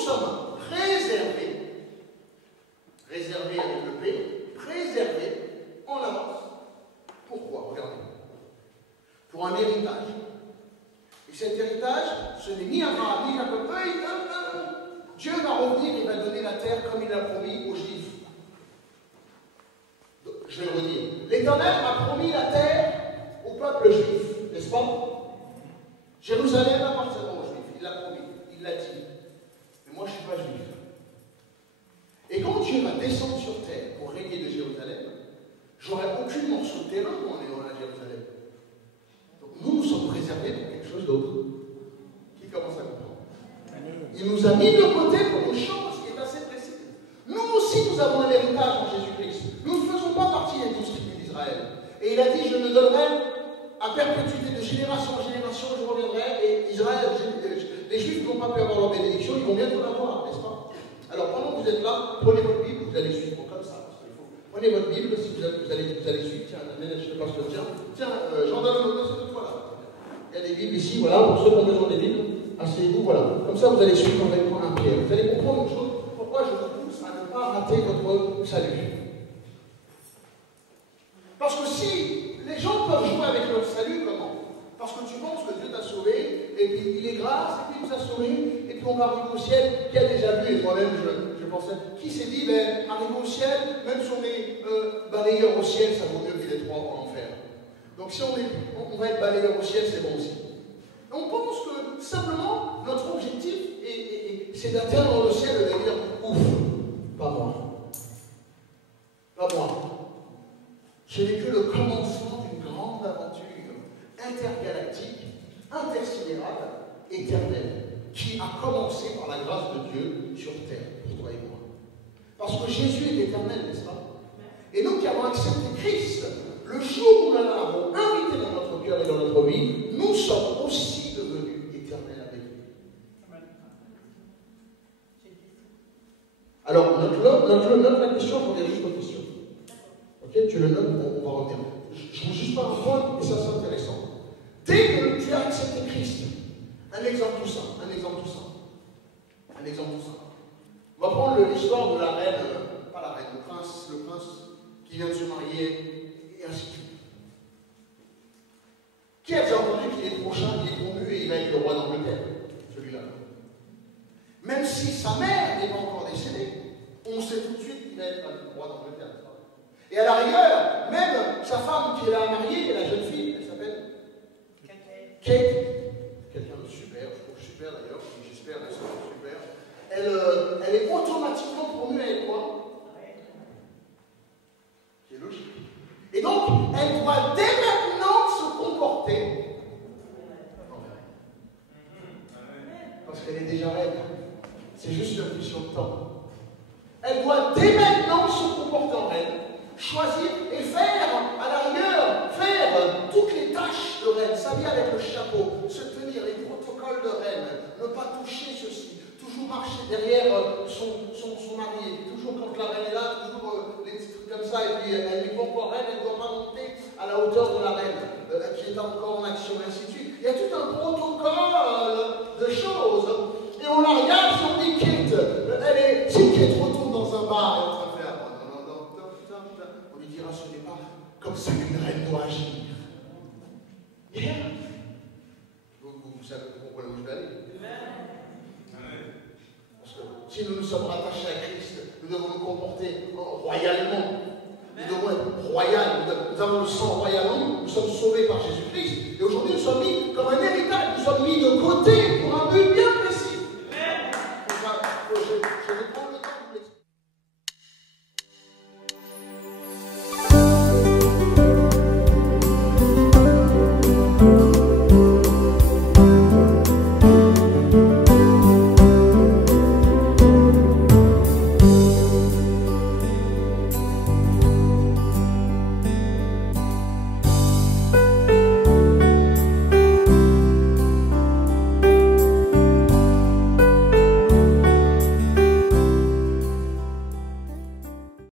sommes préservés, réservés avec le P, préservés en avance. Pourquoi? Regardez. Pour un héritage. Et cet héritage, ce n'est ni Abraham, ni Jacob. Dieu va revenir et va donner la terre comme il l'a promis aux Juifs. Donc, je vais le redire. L'Éternel a promis la terre au peuple juif, n'est-ce pas? Jérusalem appartient aux Juifs, il l'a promis, il l'a dit. Mais moi, je ne suis pas juif. Et quand Dieu va descendre sur terre pour régner de Jérusalem, j'aurai aucun morceau de terrain en allant à Jérusalem. Donc nous sommes préservés pour quelque chose d'autre. Qui commence à comprendre? Il nous a mis de côté pour une chose qui est assez précise. Nous aussi, nous avons un héritage en Jésus-Christ. Nous ne faisons pas partie des 12 tribus d'Israël. Et il a dit, je me donnerai à perpétuité de génération en génération, je reviendrai. Et Israël, les Juifs n'ont pas pu avoir leur bénédiction, ils vont bientôt l'avoir, n'est-ce pas? Alors pendant que vous êtes là, prenez votre Bible, vous allez suivre comme ça. Prenez votre Bible, si vous allez suivre. Tiens, je ne sais pas ce que tiens, j'en donne une autre cette fois-là. Il y a des Bibles ici, voilà, pour ceux qui ont besoin des Bibles, asseyez-vous, voilà. Comme ça, vous allez suivre avec moi un Pierre. Vous allez comprendre une chose, pourquoi je vous pousse à ne pas rater votre salut. Parce que si les gens peuvent jouer avec leur salut, comment? Parce que tu penses que Dieu t'a sauvé, et puis il est grâce, et puis il nous a sauvés, et puis on va arriver au ciel. Qui a déjà vu, et moi-même je pensais, qui s'est dit, ben, arriver au ciel, même si on est balayeur au ciel, ça vaut mieux que les trois en enfer. Donc si on va être balayeur au ciel, c'est bon aussi. On pense que simplement, notre objectif, c'est d'atteindre le ciel et de dire, ouf, pas moi. Pas moi. Ce n'est que le commencement d'une grande aventure intergalactique, intersidérale, éternelle, qui a commencé par la grâce de Dieu sur terre, pour toi et moi. Parce que Jésus est éternel, n'est-ce pas? Et nous qui avons accepté Christ, le jour où nous l'avons invité dans notre cœur et dans notre vie, nous sommes aussi devenus éternels avec lui. Alors, note la question, je reviens juste aux questions. Ok, tu le notes, on va revenir. Je vous juste pas un point, et ça c'est intéressant. Dès que tu as accepté Christ, un exemple tout simple, On va prendre l'histoire de la reine, pas la reine, le prince qui vient de se marier, et ainsi de suite. Qui a déjà entendu qu'il est prochain, qu'il est promu et il va être le roi d'Angleterre? Celui-là. Même si sa mère n'est pas encore décédée, on sait tout de suite qu'il va être le roi d'Angleterre. Et à la rigueur, même sa femme qui l'a mariée, la jeune fille, elle s'appelle Kate. Quelqu'un de super, je trouve super d'ailleurs, j'espère qu'elle sera super. Elle est automatiquement promue avec quoi? C'est logique. Et donc, elle doit dès maintenant se comporter. Parce qu'elle est déjà reine. C'est juste une question de temps. Elle doit dès maintenant se comporter en reine, choisir et faire, à la rigueur, faire toutes les tâches de reine, s'habiller avec le chapeau, se tenir les protocoles de reine, ne pas toucher ceci, toujours marcher derrière son mari, toujours quand la reine est là, toujours les petits trucs comme ça, et puis elle n'est pas encore reine, elle ne doit pas monter à la hauteur de la reine, qui est encore en action, et ainsi de suite. Il y a tout un protocole de choses, et on la regarde, si on dit Kate, si Kate retourne dans un bar, et on va faire, on lui dira, ce n'est pas comme ça qu'une reine doit agir. Yeah. Vous savez, vous comprenez où je vais aller? Parce que si nous nous sommes rattachés à Christ, nous devons nous comporter royalement. Nous devons être royaux. Nous avons le sang royal en nous. Nous sommes sauvés par Jésus-Christ. Et aujourd'hui, nous sommes mis comme un